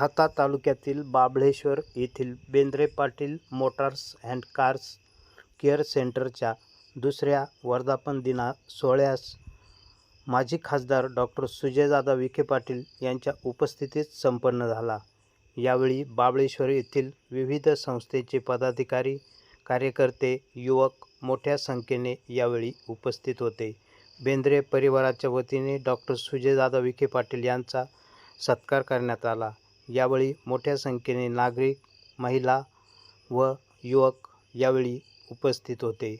राहता तालुक्यातील बाबळेश्वर येथील Bendre Patil motors and cars care सेंटरच्या दुसऱ्या वर्धापन दिना सोहळ्यास माजी खासदार डॉक्टर सुजयदादा विखे पाटील यांच्या उपस्थितीत संपन्न झाला. यावेळी बाबळेश्वर येथील विविध संस्थेचे पदाधिकारी कार्यकर्ते युवक मोठ्या संख्येने यावेळी उपस्थित होते. बेंद्रे परिवाराच्या वतीने डॉक्टर सुजयदादा विखे पाटील यांचा सत्कार करण्यात आला. यावेळी मोठ्या संख्येने नागरिक महिला व युवक यावेळी उपस्थित होते.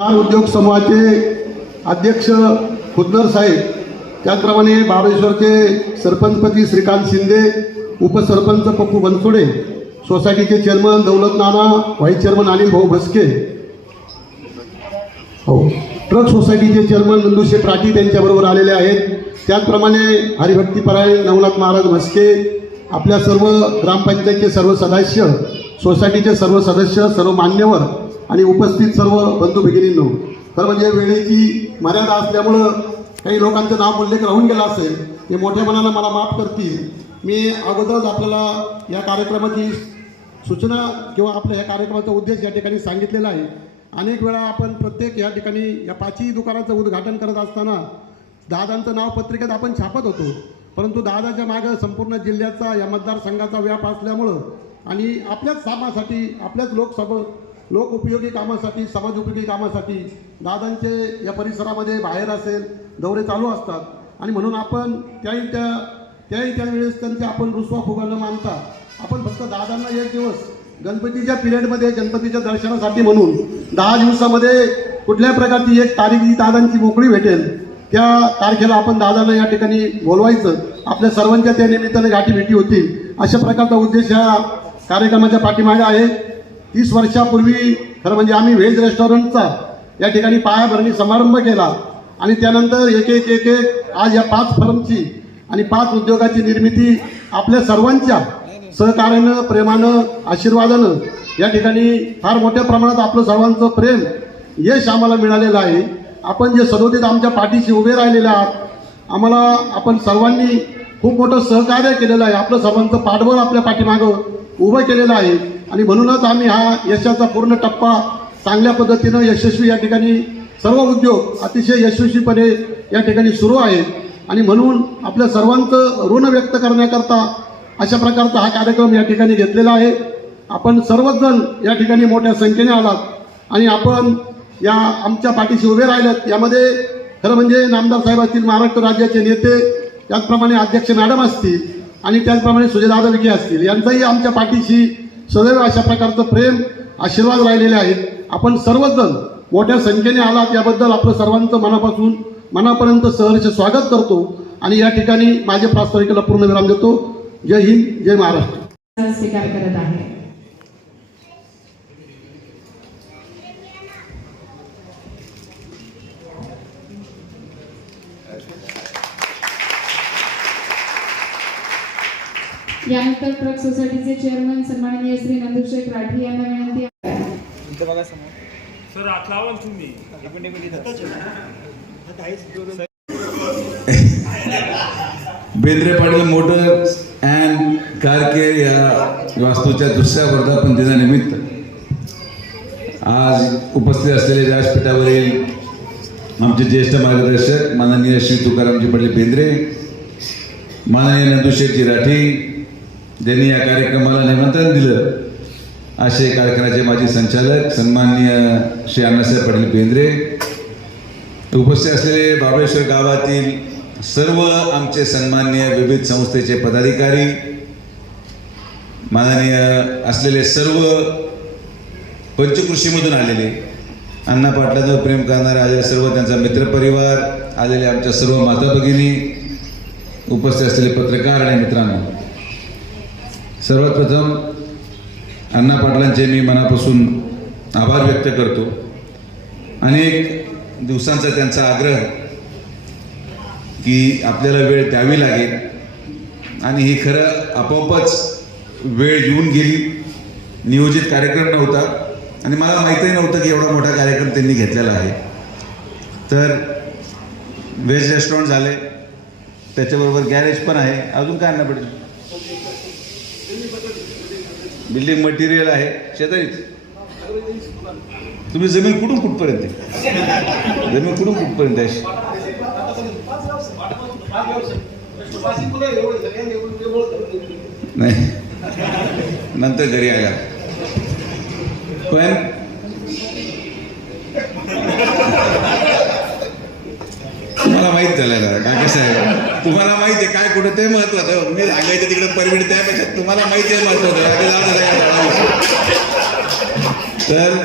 उद्योग समूहाचे अध्यक्ष खुद्दर साहेब त्याचप्रमाणे बाबळेश्वरचे सरपंचपती श्रीकांत शिंदे उपसरपंच पप्पू बनसोडे सोसायटीचे chairman Daulat Nana vice chairman Anil Bhau Bhaske हो ट्रक सोसायटीचे चेअरमन नंदुशे प्राटी त्यांच्याबरोबर आलेले आहेत. त्याचप्रमाणे हरिभक्तीपरायण नवनाथ महाराज म्हस्के आपल्या सर्व ग्रामपंचायतचे सर्व सदस्य सोसायटीचे सर्व सदस्य सर्व मान्यवर आणि उपस्थित सर्व बंधू भगिनींनो खरं म्हणजे वेळेची मर्यादा असल्यामुळं काही लोकांचं नाव उल्लेख राहून गेला असेल ते मोठ्या मनानं मला माफ करतील. मी अगोदरच आपल्याला या कार्यक्रमाची सूचना किंवा आपल्या या कार्यक्रमाचा उद्देश या ठिकाणी सांगितलेला आहे. अनेक वेळा आपण प्रत्येक या ठिकाणी या पाचही दुकानाचं उद्घाटन करत असताना दादांचं नाव पत्रिकेत आपण छापत होतो. परंतु दादाच्या मागं संपूर्ण जिल्ह्याचा या मतदारसंघाचा व्याप असल्यामुळं आणि आपल्याच कामासाठी आपल्याच लोकसभा लोकउपयोगी कामासाठी समाज उपयोगी कामासाठी दादांचे या परिसरामध्ये बाहेर असेल दौरे चालू असतात. आणि म्हणून आपण त्याही त्या त्याही त्यावेळेस त्यांचे आपण रुसवा फुगा न मानता. आपण फक्त दादांना एक दिवस गणपतीच्या पिरियडमध्ये गणपतीच्या दर्शनासाठी म्हणून दहा दिवसामध्ये कुठल्या प्रकारची एक तारीख जी दादांची मोकळी भेटेल त्या तारखेला आपण दादांना या ठिकाणी बोलवायचं. आपल्या सर्वांच्या त्या निमित्ताने गाठी भेटी होतील अशा प्रकारचा उद्देश या कार्यक्रमाच्या पाठीमागे आहे. तीस वर्षापूर्वी खरं म्हणजे आम्ही व्हेज रेस्टॉरंटचा या ठिकाणी पायाभरणी समारंभ केला. आणि त्यानंतर एक एक एक एक आज या पाच फर्मची आणि पाच उद्योगाची निर्मिती आपल्या सर्वांच्या सहकार्यानं प्रेमानं आशीर्वादानं या ठिकाणी फार मोठ्या प्रमाणात आपलं सर्वांचं प्रेम यश आम्हाला मिळालेलं आहे. आपण जे सदोदित आमच्या पाठीशी उभे राहिलेले आहात आम्हाला आपण सर्वांनी खूप मोठं सहकार्य केलेलं आहे. आपलं सर्वांचं पाठबळ आपल्या पाठीमागं उभं केलेलं आहे. आणि म्हणूनच आम्ही हा यशाचा पूर्ण टप्पा चांगल्या पद्धतीनं यशस्वी या ठिकाणी सर्व उद्योग अतिशय यशस्वीपणे या ठिकाणी सुरू आहेत. आणि म्हणून आपल्या सर्वांचं ऋण व्यक्त करण्याकरता अशा प्रकारचा हा कार्यक्रम या ठिकाणी घेतलेला आहे. आपण सर्वच जण या ठिकाणी मोठ्या संख्येने आलात. आणि आपण या आमच्या पाठीशी उभे राहिल्यात यामध्ये खरं म्हणजे नामदार साहेब असतील महाराष्ट्र राज्याचे नेते त्याचप्रमाणे अध्यक्ष मॅडम असतील आणि त्याचप्रमाणे सुजयदादा विखे असतील. यांचाही आमच्या पाठीशी सदैव अशा प्रकारचं प्रेम आशीर्वाद राहिलेले आहेत. आपण सर्वजण मोठ्या संख्येने आलात याबद्दल आपलं सर्वांचं मनापासून मनापर्यंत सहर्ष स्वागत करतो. आणि या ठिकाणी माझ्या प्रास्ताविकेला पूर्णविराम देतो. जय हिंद जय महाराष्ट्र. स्वीकार करत आहे. यानंतर ट्रक सोसायटीचे चेअरमन सन्माननीय श्री नंदुशेख राठी यांना विनंती सर तुम्ही. Bendre Patil motor and car care या वास्तूच्या दुसऱ्या वर्धापन दिनानिमित्त आज उपस्थित असलेले व्यासपीठावरील आमचे ज्येष्ठ मार्गदर्शक माननीय श्री तुकारामजी पाटील बेंद्रे माननीय नंदुशेठजी राठी ज्यांनी या कार्यक्रमाला निमंत्रण दिलं. असे कार्यक्रमाचे माजी संचालक सन्माननीय श्री अण्णासाहेब पाटील बेंद्रे उपस्थित असलेले बाबळेश्वर गावातील सर्व आमचे सन्माननीय विविध संस्थेचे पदाधिकारी माननीय असलेले सर्व पंचकृषीमधून आलेले अण्णा पाटलांवर प्रेम करणारे आलेले सर्व त्यांचा मित्रपरिवार आलेले आमच्या सर्व माता भगिनी उपस्थित असलेले पत्रकार आणि मित्रांनो. सर्वात प्रथम अण्णा पाटलांचे मी मनापासून आभार व्यक्त करतो. अनेक दिवसांचा त्यांचा आग्रह की आपल्याला वेळ द्यावी लागेल आणि ही खरं आपोआपच वेळ येऊन गेली. नियोजित कार्यक्रम नव्हता आणि मला माहीतही नव्हतं की एवढा मोठा कार्यक्रम त्यांनी घेतलेला आहे. तर व्हेज रेस्टॉरंट झाले त्याच्याबरोबर गॅरेज पण आहे. अजून काय आणणं पडेल बिल्डिंग मटेरियल आहे शेजारीच. तुम्ही जमीन कुठून कुठपर्यंत जमीन कुठून कुठपर्यंत आहे? नाही. नंतर घरी आल्या पण तुम्हाला माहीत झालं ना कसं आहे तुम्हाला माहिती आहे काय कुठं ते महत्वाचं मी सांगायचं तिकडे परमिट त्यापेक्षा तुम्हाला माहिती आहे महत्वाचं तर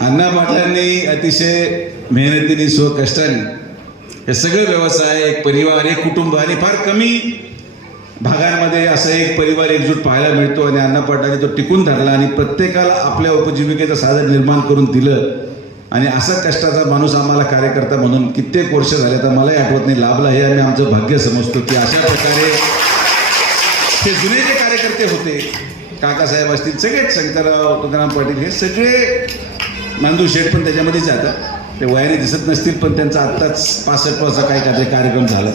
अण्णा पाटलांनी अतिशय मेहनतीने स्वकष्टाने हे सगळे व्यवसाय एक परिवार एक कुटुंब आणि फार कमी भागांमध्ये असं एक परिवार एकजूट पाहायला मिळतो आणि अण्णा पाटलांनी तो टिकून धरला आणि प्रत्येकाला आपल्या उपजीविकेचं साधन निर्माण करून दिलं. आणि असा कष्टाचा माणूस आम्हाला कार्यकर्ता म्हणून कित्येक वर्ष झाले तर मलाही आठवत नाही. लाभला हे आम्ही आमचं भाग्य समजतो की अशा प्रकारे हे जुने जे कार्यकर्ते होते काकासाहेब असतील सगळेच शंकरराव तुकाराम पाटील हे सगळे नांदू शेठ पण त्याच्यामध्ये जातात ते वयाने दिसत नसतील पण त्यांचा आत्ताच पासष्ट वर्षाचा काही काय कार्यक्रम झाला.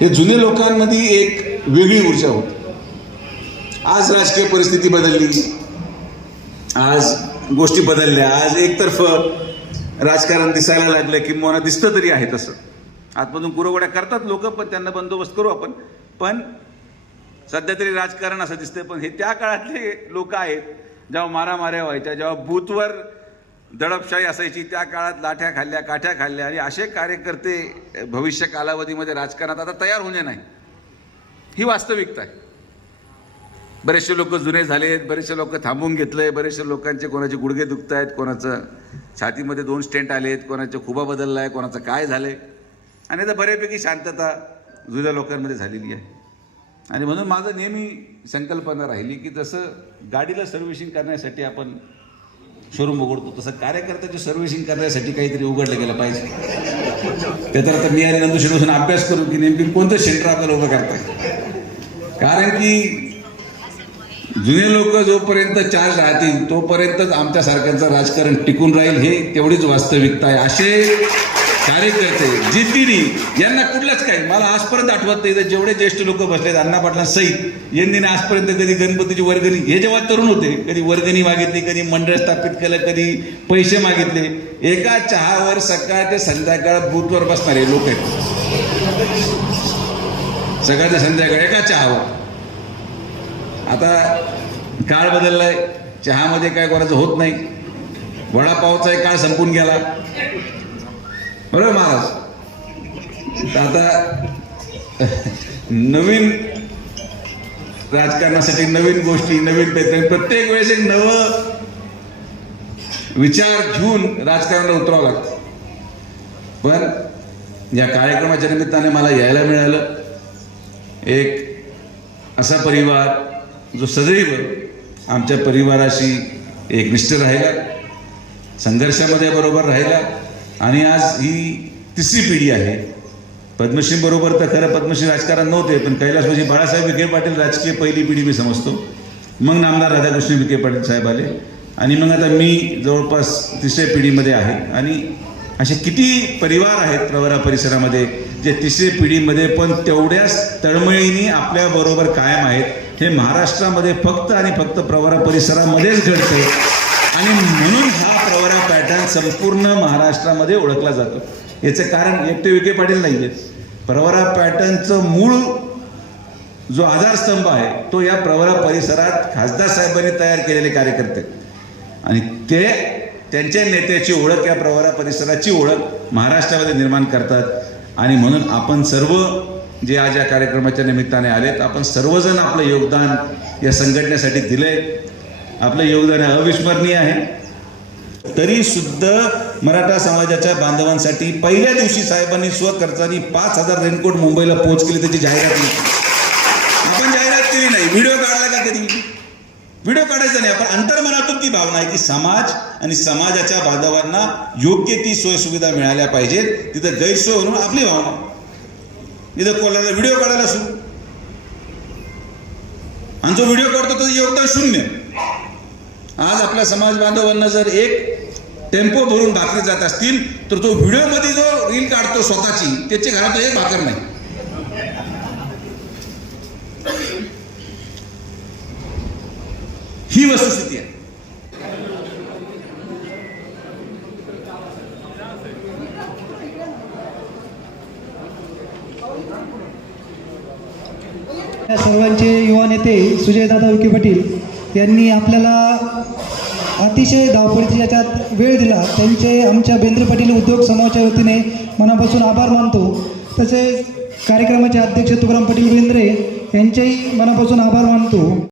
हे जुने लोकांमध्ये एक वेगळी ऊर्जा होती. आज राजकीय परिस्थिती बदलली. आज गोष्टी बदलल्या. आज एकतर्फ राजकारण दिसायला लागलं किंवा दिसतं तरी आहे तसं. आतमधून कुरवड्या करतात लोक पण त्यांना बंदोबस्त करू आपण. पण सध्या तरी राजकारण असं दिसतंय पण हे त्या काळातले लोक आहेत जेव्हा मारामाऱ्या व्हायच्या जेव्हा बूथवर दडपशाही असायची त्या काळात लाठ्या खाल्ल्या काठ्या खाल्ल्या. आणि असे कार्यकर्ते भविष्य कालावधीमध्ये राजकारणात आता तयार होणे नाही ही वास्तविकता आहे. बरेचसे लोक जुने झाले आहेत बरेचसे लोक थांबून घेतलंय बरेचसे लोकांचे कोणाचे गुडघे दुखत आहेत कोणाचं छातीमध्ये दोन स्टेंट आले आहेत कोणाच्या खुबा बदलला आहे कोणाचं काय झालं आहे आणि आता बऱ्यापैकी शांतता जुन्या लोकांमध्ये झालेली आहे. आणि म्हणून माझं नेहमी संकल्पना राहिली की जसं गाडीला सर्व्हिसिंग करण्यासाठी आपण शोरूम उघडतो तसं कार्यकर्त्याची सर्व्हिसिंग करण्यासाठी काहीतरी उघडलं गेलं पाहिजे. ते तर आता मी आणि नंदू शेडून अभ्यास करू की नेमकी कोणतं सेंटर आपल्याला उभं करताय कारण की जुने लोक जोपर्यंत चार्ज राहतील तोपर्यंतच आमच्यासारख्यांचं राजकारण टिकून राहील हे तेवढीच वास्तविकता आहे. असे कार्यकर्ते जिद्दीनी यांना कुठलंच काही मला आजपर्यंत आठवत नाही तर जेवढे ज्येष्ठ लोक बसलेत अण्णा पाटला सहित यांनी आजपर्यंत कधी गणपतीची वर्गणी हे जेव्हा तरुण होते कधी वर्गणी मागितली कधी मंडळ स्थापित केलं कधी पैसे मागितले एका चहावर सकाळ ते संध्याकाळ बूथवर बसणारे लोक आहेत. सकाळ ते संध्याकाळ एका चहावर. आता काळ बदललाय चहामध्ये काय करायचं होत नाही. वडापावचाही काळ संपून गेला. बरोबर महाराज? तर आता नवीन राजकारणासाठी नवीन गोष्टी नवीन काहीतरी प्रत्येक वेळेस एक नवं विचार घेऊन राजकारणाला उतरावं लागतं. पण या कार्यक्रमाच्या निमित्ताने मला यायला मिळालं. एक असा परिवार जो सदैव आमच्या परिवाराशी एक निष्ठ राहिला संघर्षामध्ये बरोबर राहिला आणि आज ही तिसरी पिढी आहे. पद्मश्री बरोबर तर खरं पद्मश्री राजकारण नव्हते पण कैलासवासी बाळासाहेब विखे पाटील राजकीय पहिली पिढी मी समजतो. मग नामदार राधाकृष्ण विखे पाटील साहेब आले आणि मग आता मी जवळपास तिसऱ्या पिढीमध्ये आहे आणि असे किती परिवार आहेत प्रवरा परिसरामध्ये जे तिसऱ्या पिढीमध्ये पण तेवढ्याच तळमळीने आपल्याबरोबर कायम आहेत. हे महाराष्ट्रामध्ये फक्त आणि फक्त प्रवरा परिसरामध्येच घडते. आणि म्हणून हा प्रवरा पॅटर्न संपूर्ण महाराष्ट्रामध्ये ओळखला जातो. याचं कारण एकटे विखे पाटील नाही आहेत प्रवरा पॅटर्नचं मूळ जो आधारस्तंभ आहे तो या प्रवरा परिसरात खासदार साहेबांनी तयार केलेले कार्यकर्ते. आणि ते त्यांच्या नेत्याची ओळख या प्रवरा परिसराची ओळख महाराष्ट्रामध्ये निर्माण करतात. आणि म्हणून आपण सर्व जे आज या कार्यक्रमाच्या निमित्ताने आलेत आपण सर्वजण आपलं योगदान या संघटनेसाठी दिलंय. आपलं योगदान हे अविस्मरणीय आहे. तरी सुद्धा मराठा समाजाच्या बांधवांसाठी पहिल्या दिवशी साहेबांनी स्वखर्चाने पाच हजार रेनकोट मुंबईला पोहोच केली त्याची जाहिरात केली. आपण जाहिरात केली नाही. व्हिडिओ काढला का कधी? व्हिडिओ काढायचा नाही. आपण अंतर्मनातून ती भावना आहे की समाज आणि समाजाच्या बांधवांना योग्य ती सोयसुविधा मिळाल्या पाहिजेत. तिथं गैरसोय म्हणून आपली भावना. इथं कोणाला व्हिडिओ काढायला सुरू. आणि जो व्हिडिओ काढतो त्याचं योगदान शून्य. आज आपल्या समाज बांधवांना जर एक टेम्पो भरून भाकरी जात असतील तर तो व्हिडिओमध्ये जो रील काढतो स्वतःची त्याची घरात एक भाकर नाही ही वस्तुस्थिती आहे या सर्वांचे युवा नेते सुजयदादा विखे पाटील यांनी आपल्याला अतिशय धावपळीच्या याच्यात वेळ दिला त्यांचे आमच्या बेंद्रे पाटील उद्योग समूहाच्या वतीने मनापासून आभार मानतो. तसेच कार्यक्रमाचे अध्यक्ष तुकाराम पाटील बेंद्रे यांचेही मनापासून आभार मानतो.